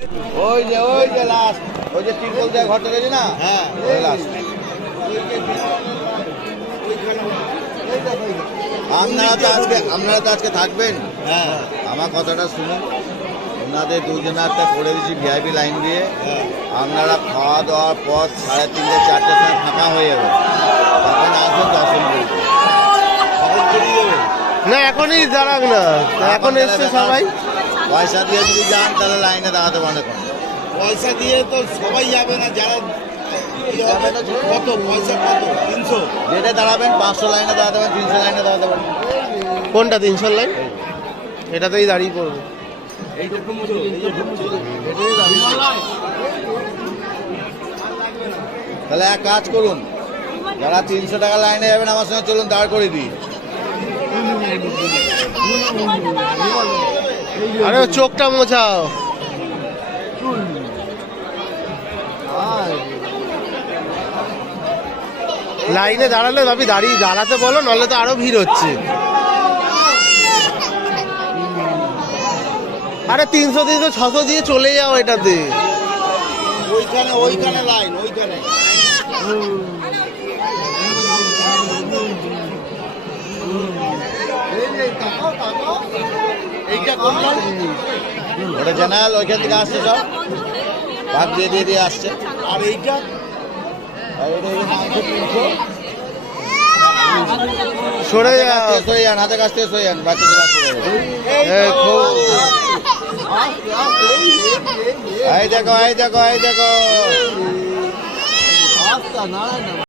ওই যে লাস্ট ওই যে টিপল দেয় ঘরটা রয়েছে না, হ্যাঁ ওই লাস্ট। আপনারা তো আজকে থাকবেন, হ্যাঁ আমার কথাটা শুনুন। ওনাদের দুজনারটা করে দিচ্ছি ভিআইপি লাইন দিয়ে। আপনারা খাওয়া দাওয়ার পর 3:30 4টের সময় ফাঁকা হয়ে যাবে, তখন আসবেন দর্শন করবেন। তখন চলে যাবে না, এখনই দাঁড়াক না, এখন এসছে সবাই। পয়সা দিয়ে যদি যান তাহলে লাইনে দাঁড়াতে পারে। পয়সা দিয়ে তো সবাই যাবে না, যারা কত পয়সা, কত 300 যেটা দাঁড়াবেন 500 লাইনে দাঁড়াতে পারেন, 300 লাইনে দাঁড়াতে পারেন। কোনটা 300 লাইন? এটাতেই দাঁড়িয়ে পড়বো। তাহলে এক কাজ করুন, যারা 300 টাকা লাইনে যাবেন আমার সঙ্গে চলুন, দাঁড় করে দিই। আরে চোখটা মোছাও। লাইনে দাঁড়ালে ভাবি দাঁড়াতে বলো, নাহলে তো আরো ভিড় হচ্ছে। আরে 300 600 দিয়ে চলে যাও এটাতে। ওইখানে লাইন, ওইখানে এইটা কোন লাইন? ওটা জানাল, ওইখান থেকে আসছে সব ভাগ দিয়ে আসছে। আর এইটা সরে যাও। সরে যান, হাতে কাছ থেকে সরে যান, বাচ্চাদের আসতে যাবে। এই দেখো।